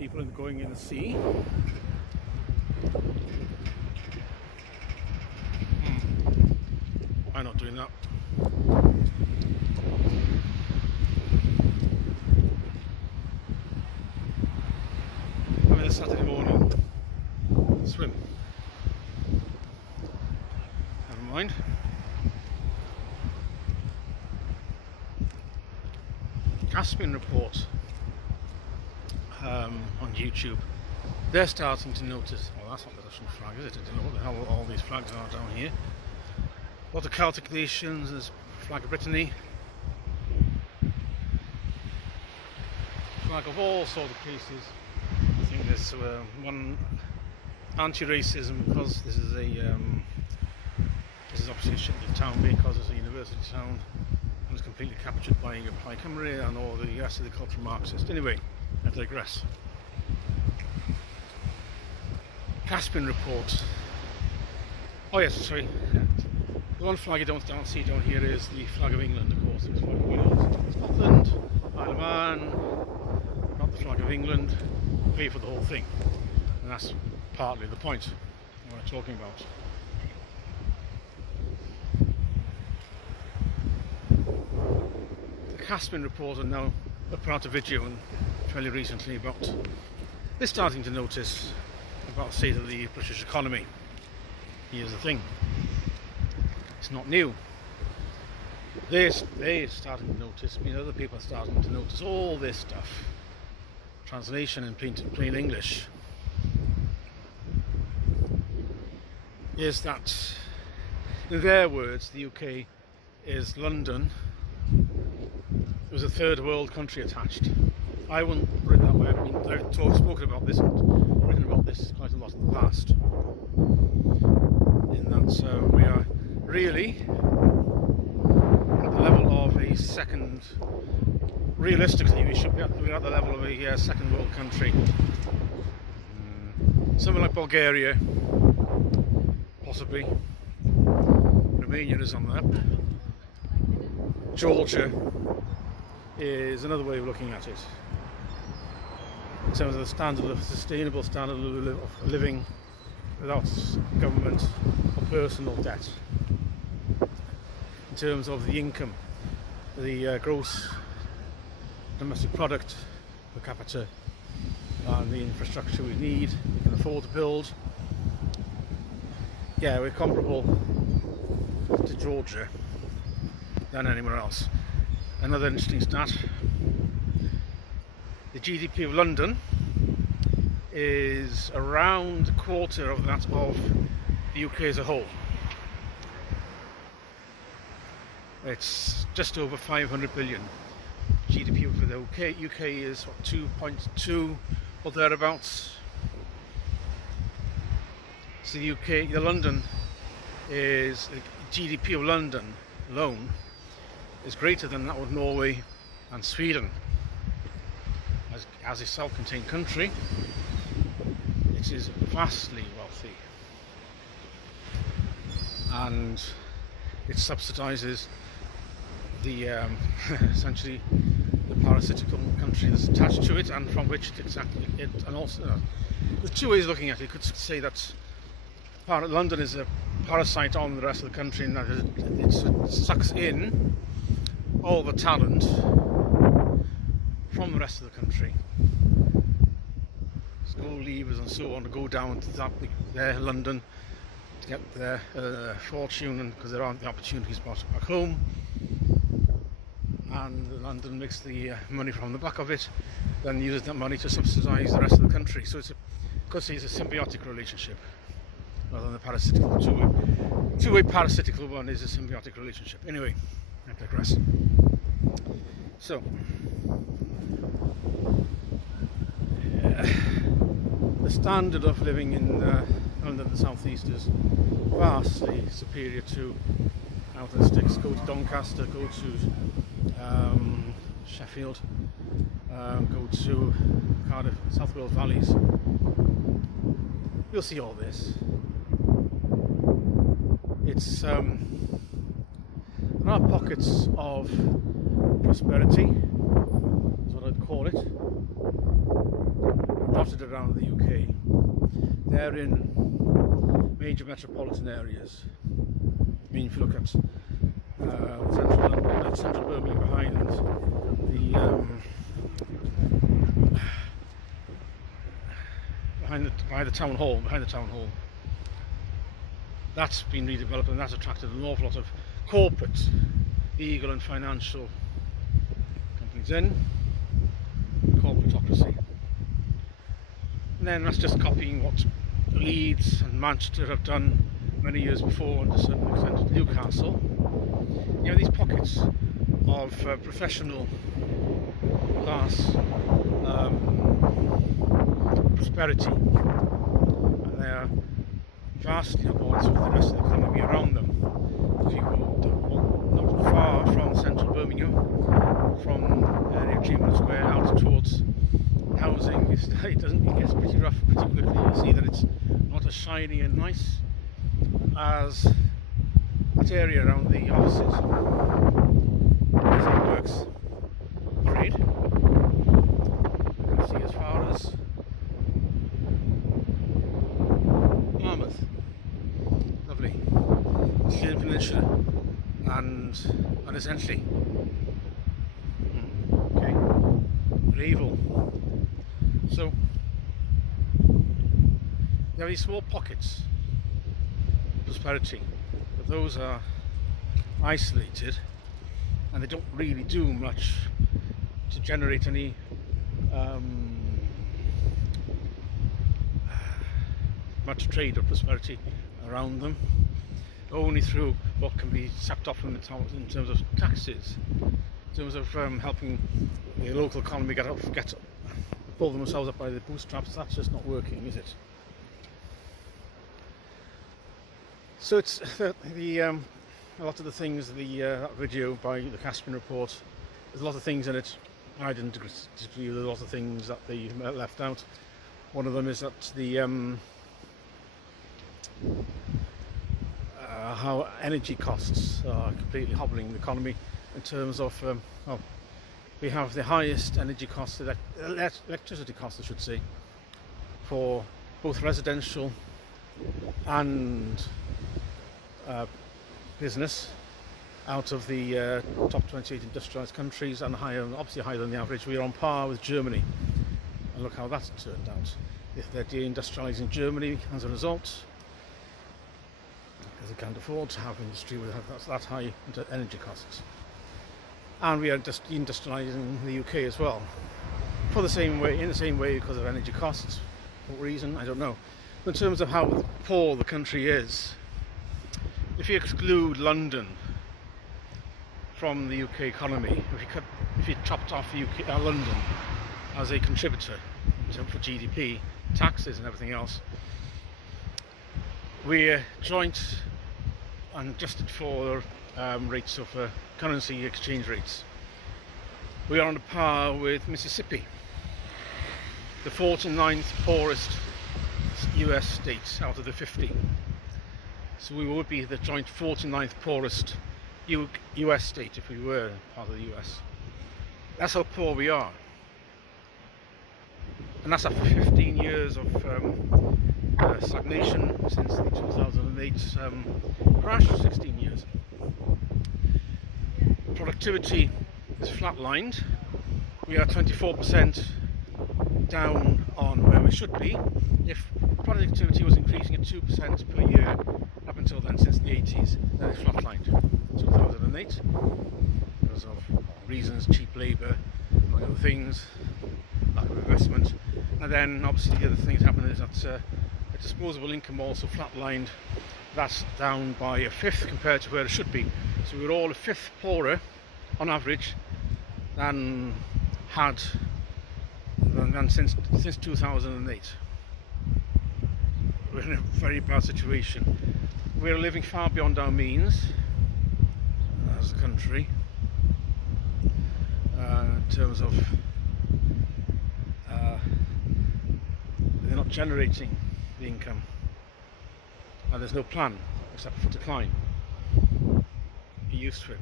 people going in the sea. Why not doing that? Having a Saturday morning swim. Never mind. Caspian Report on YouTube. They're starting to notice. Oh, that's not the Russian flag, is it? I don't know what the hell all these flags are down here. A lot of Celtic nations. There's flag of Brittany. Flag of all sorts of places. I think there's one anti-racism because this is obviously a shitty town because it's a university town and it's completely captured by Plaid Cymru and all the rest of the cultural Marxists. Anyway, I digress. Caspian Report. Oh yes, sorry. The one flag you don't see down here is the flag of England, of course. It's the flag of Wales, Scotland, Isle of Man, not the flag of England. Pay for the whole thing, and that's partly the point of what I'm talking about. The Caspian Report are now put out a video fairly recently about they're starting to notice about the state of the British economy. Here's the thing. It's not new. They're starting to notice, other people are starting to notice all this stuff. Translation in plain English is that, in their words, the UK is London. It was a third world country attached. I wouldn't put it that way. I've spoken about this and written about this quite a lot in the past. In that we are really at the level of a second. Realistically, we're at the level of a second world country. Something like Bulgaria, possibly. Romania is on the up. Georgia is another way of looking at it. In terms of the standard of sustainable standard of living without government or personal debt. In terms of the income, the gross domestic product per capita and the infrastructure we need, we can afford to build. Yeah, we're comparable to Georgia than anywhere else. Another interesting stat, the GDP of London is around a quarter of that of the UK as a whole. It's just over 500 billion. GDP for the UK is what, 2.2 or thereabouts. So the London is the GDP of London alone is greater than that of Norway and Sweden. As a self-contained country, it is vastly wealthy, and it subsidises the essentially the parasitical country that's attached to it and from which and also there's two ways of looking at it. You could say that London is a parasite on the rest of the country in that it sucks in all the talent from the rest of the country, school leavers and so on, to go down to London to get their fortune, and because there aren't the opportunities back home. And London makes the money from the back of it, then uses that money to subsidise the rest of the country. So it's a symbiotic relationship rather than a parasitical two-way parasitical one is a symbiotic relationship. Anyway, I digress. So the standard of living in London and the South East is vastly superior to out in the sticks. Go to Doncaster, go to Sheffield, go to Cardiff, South Wales Valleys. You'll see all this. It's there are pockets of prosperity, is what I'd call it. dotted around the UK. They're in major metropolitan areas. I mean, if you look at central Birmingham behind the town hall, that's been redeveloped, and that's attracted an awful lot of corporate, legal and financial companies in, corporatocracy. And then that's just copying what Leeds and Manchester have done many years before, and to a certain extent Newcastle. You have these pockets of professional class prosperity, and they are vastly at odds with the rest of the economy around them. If you go not far from central Birmingham, from the area of Chamberlain Square out towards housing, it gets pretty rough pretty quickly. You see that it's not as shiny and nice as that area around the offices. As it works, I'm afraid. You can see as far as Yarmouth, lovely, Slieve Peninsula, and essentially, okay, Reval. So there are these small pockets of prosperity, but those are isolated, and they don't really do much to generate any much trade or prosperity around them, only through what can be sucked off from the town in terms of taxes, in terms of helping the local economy pull themselves up by the bootstraps. That's just not working, is it? So it's a lot of the things, that video by the Caspian Report, there's a lot of things in it I didn't disagree with. A lot of things that they left out. One of them is that how energy costs are completely hobbling the economy in terms of we have the highest energy costs, electricity costs I should say, for both residential and business out of the top 28 industrialised countries, and obviously higher than the average. We are on par with Germany, and look how that's turned out. If they're deindustrialising Germany as a result, because they can't afford to have industry with that high energy costs. And we are just deindustrialising the UK as well, in the same way because of energy costs. For what reason, I don't know. But in terms of how poor the country is, if you exclude London from the UK economy, if you chopped off London as a contributor for GDP, taxes and everything else, we're joint and adjusted for rates of currency exchange rates. We are on a par with Mississippi, the 49th poorest US state out of the 50. So we would be the joint 49th poorest US state if we were part of the US. That's how poor we are. And that's after 15 years of stagnation since the 2008 crash, 16 years. Productivity is flatlined. We are 24% down on where we should be. If productivity was increasing at 2% per year up until then, since the 80s, then it flatlined. 2008, because of reasons, cheap labour, among other things, lack of investment. And then obviously the other thing that happened is that the disposable income also flatlined. That's down by a fifth compared to where it should be. So we're all a fifth poorer on average than since 2008. We're in a very bad situation. We're living far beyond our means as a country in terms of they're not generating the income, and there's no plan except for decline. Be used to it.